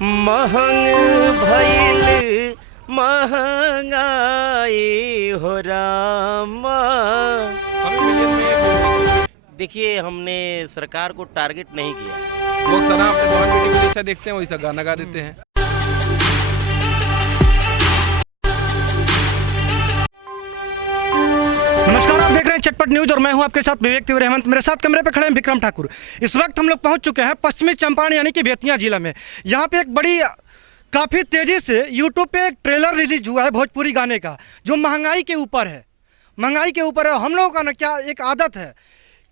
महंग भइल महंगाई हो रामा। हमें मिलियन में view चाहिए। देखिए, हमने सरकार को टारगेट नहीं किया। लोग सना अपने बहन बेटी को जैसा देखते हैं वैसा गाना गा देते हैं। नमस्कार, आप देख रहे हैं चटपट न्यूज और मैं हूं आपके साथ विवेक तिवारी हेमंत। मेरे साथ कैमरे पे खड़े हैं विक्रम ठाकुर। इस वक्त हम लोग पहुंच चुके हैं पश्चिमी चंपारण यानी कि बेतिया जिला में। यहां पे एक बड़ी काफ़ी तेज़ी से यूट्यूब पे एक ट्रेलर रिलीज हुआ है भोजपुरी गाने का, जो महंगाई के ऊपर है। महंगाई के ऊपर है। हम लोगों का ना क्या एक आदत है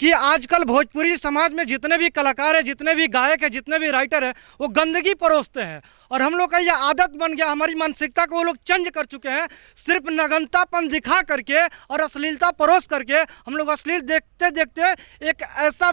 कि आजकल भोजपुरी समाज में जितने भी कलाकार हैं, जितने भी गायक हैं, जितने भी राइटर हैं, वो गंदगी परोसते हैं। और हम लोग का ये आदत बन गया, हमारी मानसिकता को वो लोग चेंज कर चुके हैं। सिर्फ नगनतापन दिखा करके और अश्लीलता परोस करके हम लोग अश्लील देखते देखते एक ऐसा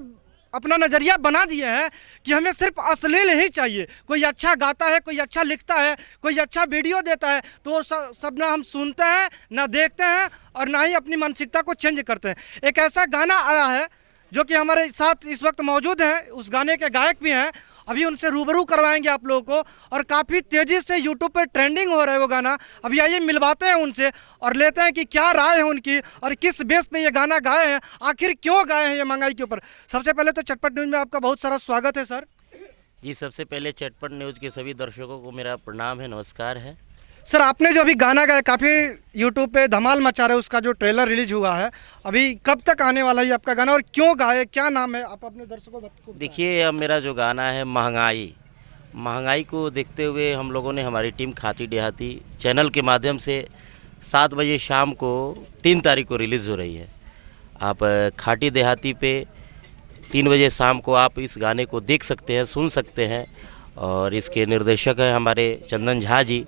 अपना नज़रिया बना दिए हैं कि हमें सिर्फ अश्लील ही चाहिए। कोई अच्छा गाता है, कोई अच्छा लिखता है, कोई अच्छा वीडियो देता है, तो सब ना हम सुनते हैं, ना देखते हैं और ना ही अपनी मानसिकता को चेंज करते हैं। एक ऐसा गाना आया है जो कि हमारे साथ इस वक्त मौजूद हैं, उस गाने के गायक भी हैं। अभी उनसे रूबरू करवाएंगे आप लोगों को। और काफ़ी तेज़ी से यूट्यूब पे ट्रेंडिंग हो रहा है वो गाना। अभी आइए मिलवाते हैं उनसे और लेते हैं कि क्या राय है उनकी और किस बेस पे ये गाना गाए हैं, आखिर क्यों गाए हैं ये महंगाई के ऊपर। सबसे पहले तो चटपट न्यूज़ में आपका बहुत सारा स्वागत है सर। जी, सबसे पहले चटपट न्यूज़ के सभी दर्शकों को मेरा प्रणाम है, नमस्कार है। सर, आपने जो अभी गाना गाया काफ़ी यूट्यूब पे धमाल मचा रहा है, उसका जो ट्रेलर रिलीज हुआ है, अभी कब तक आने वाला है आपका गाना और क्यों गाए, क्या नाम है, आप अपने दर्शकों को बताएं। देखिए, अब मेरा जो गाना है महंगाई को देखते हुए हम लोगों ने, हमारी टीम खाती देहाती चैनल के माध्यम से 7 बजे शाम को 3 तारीख को रिलीज़ हो रही है। आप खाटी देहाती पे 3 बजे शाम को आप इस गाने को देख सकते हैं, सुन सकते हैं। और इसके निर्देशक हैं हमारे चंदन झा जी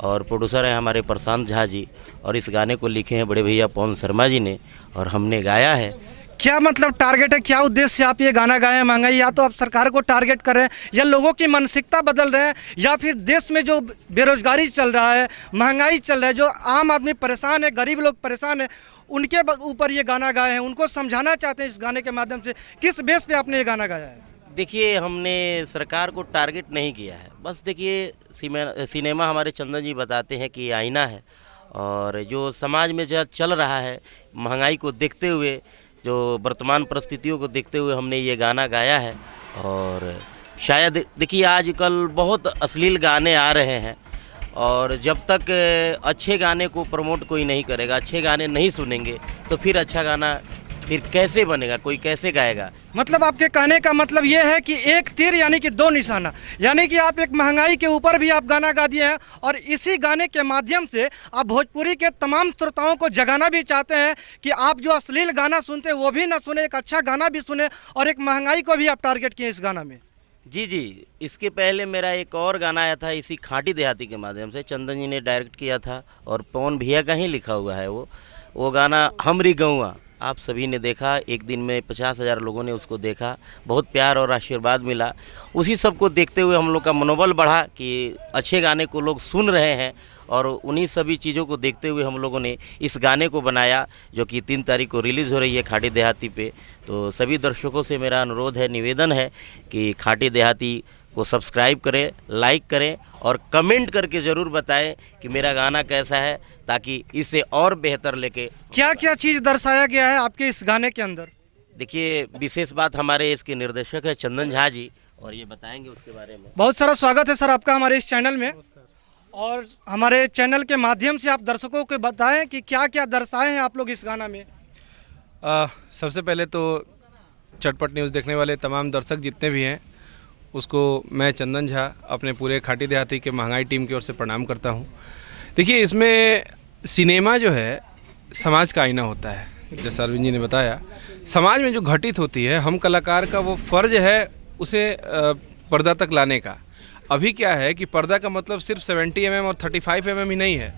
और प्रोड्यूसर हैं हमारे प्रशांत झा जी। और इस गाने को लिखे हैं बड़े भैया पवन शर्मा जी ने और हमने गाया है। क्या मतलब टारगेट है, क्या उद्देश्य से आप ये गाना गाए हैं महंगाई? या तो आप सरकार को टारगेट कर रहे हैं, या लोगों की मानसिकता बदल रहे हैं, या फिर देश में जो बेरोजगारी चल रहा है, महंगाई चल रहा है, जो आम आदमी परेशान है, गरीब लोग परेशान है, उनके ऊपर ये गाना गाए हैं, उनको समझाना चाहते हैं इस गाने के माध्यम से। किस बेस पे आपने ये गाना गाया है? देखिए, हमने सरकार को टारगेट नहीं किया है। बस देखिए, सिनेमा हमारे चंदन जी बताते हैं कि ये आईना है और जो समाज में जो चल रहा है, महंगाई को देखते हुए, जो वर्तमान परिस्थितियों को देखते हुए हमने ये गाना गाया है। और शायद देखिए, आजकल बहुत अश्लील गाने आ रहे हैं और जब तक अच्छे गाने को प्रमोट कोई नहीं करेगा, अच्छे गाने नहीं सुनेंगे, तो फिर अच्छा गाना फिर कैसे बनेगा, कोई कैसे गाएगा। मतलब आपके कहने का मतलब ये है कि एक तीर यानी कि दो निशाना, यानी कि आप एक महंगाई के ऊपर भी आप गाना गा दिए हैं और इसी गाने के माध्यम से आप भोजपुरी के तमाम श्रोताओं को जगाना भी चाहते हैं कि आप जो अश्लील गाना सुनते हैं वो भी ना सुने, एक अच्छा गाना भी सुने और एक महंगाई को भी आप टारगेट किए इस गाना में। जी जी, इसके पहले मेरा एक और गाना आया था इसी खाटी देहाती के माध्यम से, चंदन जी ने डायरेक्ट किया था और पवन भैया का ही लिखा हुआ है वो गाना हमरी गौआ। आप सभी ने देखा, एक दिन में 50,000 लोगों ने उसको देखा, बहुत प्यार और आशीर्वाद मिला। उसी सब को देखते हुए हम लोग का मनोबल बढ़ा कि अच्छे गाने को लोग सुन रहे हैं और उन्हीं सभी चीज़ों को देखते हुए हम लोगों ने इस गाने को बनाया, जो कि 3 तारीख को रिलीज़ हो रही है खाटी देहाती पे। तो सभी दर्शकों से मेरा अनुरोध है, निवेदन है कि खाटी देहाती को सब्सक्राइब करें, लाइक करें और कमेंट करके ज़रूर बताएं कि मेरा गाना कैसा है, ताकि इसे और बेहतर लेके। क्या क्या चीज़ दर्शाया गया है आपके इस गाने के अंदर? देखिए, विशेष बात हमारे इसके निर्देशक है चंदन झा जी और ये बताएंगे उसके बारे में। बहुत सारा स्वागत है सर आपका हमारे इस चैनल में। और हमारे चैनल के माध्यम से आप दर्शकों को बताएं कि क्या क्या दर्शाए हैं आप लोग इस गाना में। सबसे पहले तो चटपट न्यूज़ देखने वाले तमाम दर्शक जितने भी हैं, उसको मैं चंदन झा अपने पूरे खाटी देहाती के महंगाई टीम की ओर से प्रणाम करता हूं। देखिए, इसमें सिनेमा जो है समाज का आईना होता है। जैसा अरविंद जी ने बताया, समाज में जो घटित होती है, हम कलाकार का वो फ़र्ज है उसे पर्दा तक लाने का। अभी क्या है कि पर्दा का मतलब सिर्फ 70 mm और 35 mm ही नहीं है।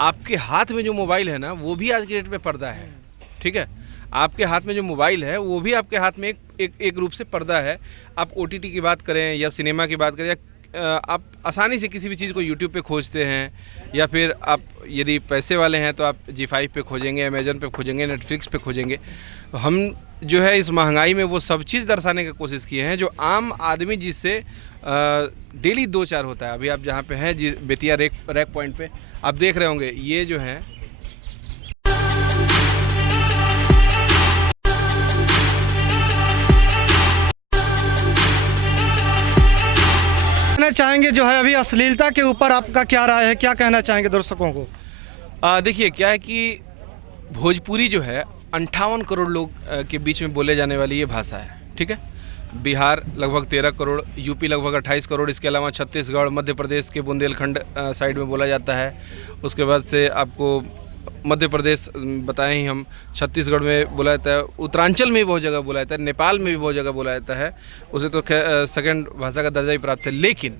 आपके हाथ में जो मोबाइल है ना, वो भी आज की डेट में पर्दा है। ठीक है, आपके हाथ में जो मोबाइल है वो भी आपके हाथ में एक रूप से पर्दा है। आप OTT की बात करें या सिनेमा की बात करें, या आप आसानी से किसी भी चीज़ को YouTube पे खोजते हैं, या फिर आप यदि पैसे वाले हैं तो आप G5 पे खोजेंगे, अमेजन पे खोजेंगे, नेटफ्लिक्स पे खोजेंगे। तो हम जो है इस महंगाई में वो सब चीज़ दर्शाने की कोशिश किए हैं जो आम आदमी जिससे डेली दो चार होता है। अभी आप जहाँ पे हैं बेतिया रैक पॉइंट पे आप देख रहे होंगे, ये जो है कहना चाहेंगे जो है अभी अश्लीलता के ऊपर आपका क्या राय है, क्या कहना चाहेंगे दर्शकों को? देखिए क्या है कि भोजपुरी जो है 58 करोड़ लोग के बीच में बोले जाने वाली ये भाषा है, ठीक है। बिहार लगभग 13 करोड़, यूपी लगभग 28 करोड़, इसके अलावा छत्तीसगढ़, मध्य प्रदेश के बुंदेलखंड साइड में बोला जाता है। उसके बाद से आपको मध्य प्रदेश बताएं ही हम, छत्तीसगढ़ में बोला जाता है, उत्तरांचल में भी बहुत जगह बोला जाता है, नेपाल में भी बहुत जगह बोला जाता है। उसे तो सेकंड भाषा का दर्जा ही प्राप्त है। लेकिन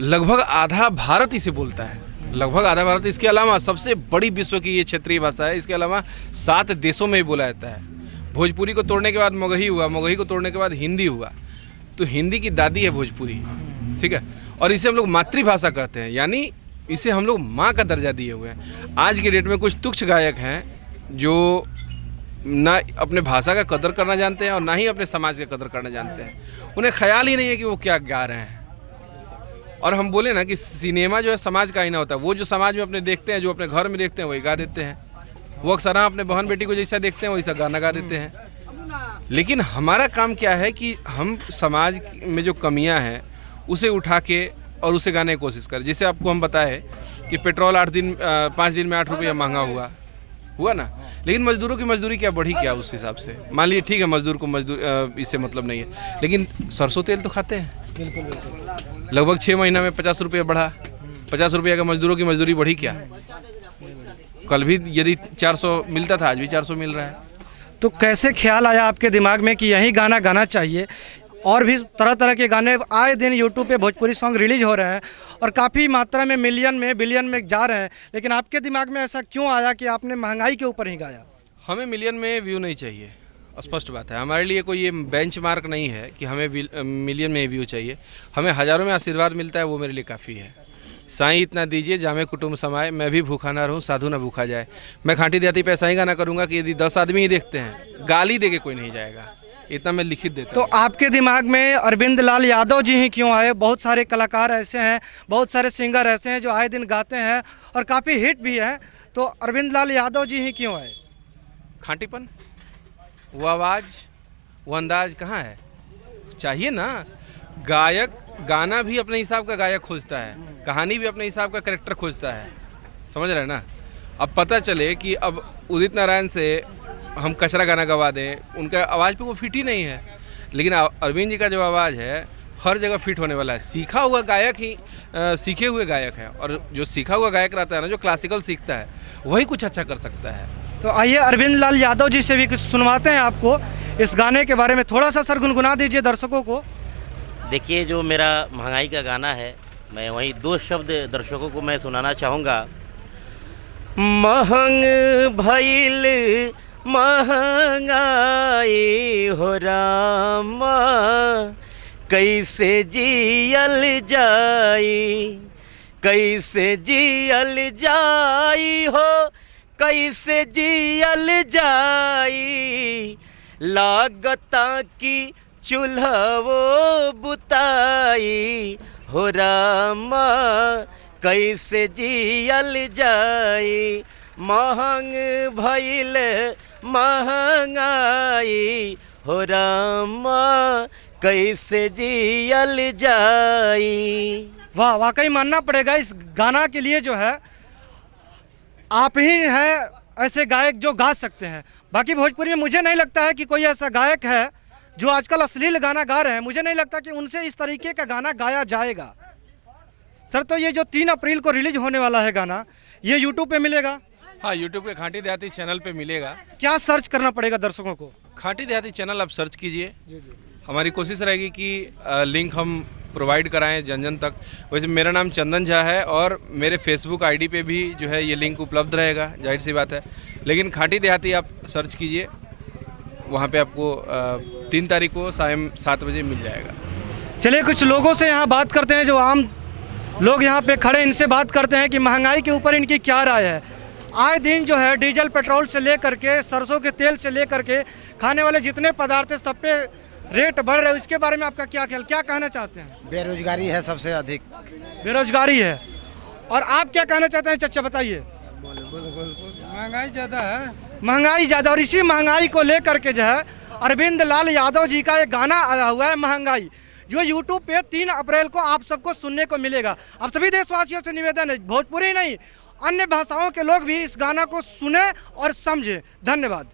लगभग आधा भारत इसे बोलता है, लगभग आधा भारत। इसके अलावा सबसे बड़ी विश्व की ये क्षेत्रीय भाषा है। इसके अलावा 7 देशों में भी बोला जाता है। भोजपुरी को तोड़ने के बाद मगही हुआ, मगही को तोड़ने के बाद हिंदी हुआ, तो हिंदी की दादी है भोजपुरी, ठीक है। और इसे हम लोग मातृभाषा कहते हैं, यानी इसे हम लोग माँ का दर्जा दिए हुए हैं। आज के डेट में कुछ तुच्छ गायक हैं जो ना अपने भाषा का कदर करना जानते हैं और ना ही अपने समाज का कदर करना जानते हैं। उन्हें ख्याल ही नहीं है कि वो क्या गा रहे हैं। और हम बोले ना कि सिनेमा जो है समाज का आईना होता है। वो जो समाज में अपने देखते हैं, जो अपने घर में देखते हैं, वही गा देते हैं। वो अक्सर अपने बहन बेटी को जैसा देखते हैं वैसा गाना गा देते हैं। लेकिन हमारा काम क्या है कि हम समाज में जो कमियां हैं उसे उठा के और उसे गाने की कोशिश करें। जैसे आपको हम बताए कि पेट्रोल 5 दिन में 8 रुपया महंगा हुआ ना, लेकिन मजदूरों की मजदूरी क्या बढ़ी क्या उस हिसाब से? मान लीजिए ठीक है, मजदूर को मजदूर इससे मतलब नहीं है, लेकिन सरसों तेल तो खाते हैं। बिल्कुल। लगभग 6 महीना में 50 रुपया बढ़ा। 50 रुपया का मजदूरों की मजदूरी बढ़ी क्या? कल भी यदि 400 मिलता था, आज भी 400 मिल रहा है। तो कैसे ख्याल आया आपके दिमाग में कि यही गाना गाना चाहिए? और भी तरह तरह के गाने आए दिन यूट्यूब पे भोजपुरी सॉन्ग रिलीज हो रहे हैं और काफ़ी मात्रा में मिलियन में बिलियन में जा रहे हैं, लेकिन आपके दिमाग में ऐसा क्यों आया कि आपने महंगाई के ऊपर ही गाया? हमें मिलियन में व्यू नहीं चाहिए, स्पष्ट बात है। हमारे लिए कोई ये बेंचमार्क नहीं है कि हमें मिलियन में व्यू चाहिए। हमें हज़ारों में आशीर्वाद मिलता है, वो मेरे लिए काफ़ी है। साईं इतना दीजिए जामे कुटुंब समाए, मैं भी भूखा ना रहूं साधु ना भूखा जाए। मैं खाटी देहाती पे ऐसा ही गाना करूंगा कि यदि 10 आदमी ही देखते हैं, गाली देके कोई नहीं जाएगा, इतना मैं लिखित देता तो हूं। आपके दिमाग में अरविंद लाल यादव जी ही क्यों आए? बहुत सारे कलाकार ऐसे हैं, बहुत सारे सिंगर ऐसे हैं जो आए दिन गाते हैं और काफ़ी हिट भी हैं, तो अरविंद लाल यादव जी ही क्यों आए? खाटीपन, वो आवाज़, वो अंदाज कहाँ है? चाहिए ना। गायक गाना भी अपने हिसाब का गायक खोजता है, कहानी भी अपने हिसाब का कैरेक्टर खोजता है, समझ रहे हैं ना। अब पता चले कि अब उदित नारायण से हम कचरा गाना गवा दें, उनका आवाज़ पे वो फिट ही नहीं है। लेकिन अरविंद जी का जो आवाज़ है हर जगह फिट होने वाला है। सीखा हुआ गायक ही सीखे हुए गायक है, और जो सीखा हुआ गायक रहता है ना, जो क्लासिकल सीखता है, वही कुछ अच्छा कर सकता है। तो आइए अरविंद लाल यादव जी से भी कुछ सुनवाते हैं आपको इस गाने के बारे में। थोड़ा सा सर गुनगुना दीजिए दर्शकों को। देखिए, जो मेरा महंगाई का गाना है, मैं वही 2 शब्द दर्शकों को मैं सुनाना चाहूँगा। महंग भइल महंगाई हो रामा, कैसे जियल जाई, कैसे जियल जाई हो, कैसे जियल जाई, लागता की चूल्हा वो बुताई हो रामा, कैसे जियल जाई, महंग भइल महंगाई हो रामा, कैसे जियल जाई। वाह, वाकई मानना पड़ेगा इस गाना के लिए जो है आप ही हैं ऐसे गायक जो गा सकते हैं। बाकी भोजपुरी में मुझे नहीं लगता है कि कोई ऐसा गायक है जो आजकल अश्लील गाना गा रहे हैं। मुझे नहीं लगता कि उनसे इस तरीके का गाना गाया जाएगा। सर, तो ये जो 3 अप्रैल को रिलीज होने वाला है गाना, ये यूट्यूब पे मिलेगा? हाँ, यूट्यूब के खाटी देहाती चैनल पे मिलेगा। क्या सर्च करना पड़ेगा दर्शकों को? खाटी देहाती चैनल आप सर्च कीजिए। हमारी कोशिश रहेगी कि लिंक हम प्रोवाइड कराएं जन जन तक। वैसे मेरा नाम चंदन झा है और मेरे फेसबुक आईडी पे भी जो है ये लिंक उपलब्ध रहेगा, जाहिर सी बात है। लेकिन खाटी देहाती आप सर्च कीजिए, वहाँ पे आपको 3 तारीख को शाम 7 बजे मिल जाएगा। चलिए कुछ लोगों से यहाँ बात करते हैं, जो आम लोग यहाँ पे खड़े, इनसे बात करते हैं कि महंगाई के ऊपर इनकी क्या राय है। आए दिन जो है डीजल पेट्रोल से लेकर के सरसों के तेल से लेकर के खाने वाले जितने पदार्थ हैं सब पे रेट बढ़ रहे हैं, इसके बारे में आपका क्या ख्याल, क्या कहना चाहते हैं? बेरोजगारी है सबसे अधिक। बेरोजगारी है। और आप क्या कहना चाहते हैं चाचा, बताइए? महंगाई ज़्यादा है। महंगाई ज़्यादा, और इसी महंगाई को लेकर के जो है अरविंद लाल यादव जी का एक गाना आया हुआ है महंगाई, जो यूट्यूब पे 3 अप्रैल को आप सबको सुनने को मिलेगा। आप सभी देशवासियों से निवेदन है, भोजपुरी नहीं अन्य भाषाओं के लोग भी इस गाना को सुने और समझे। धन्यवाद।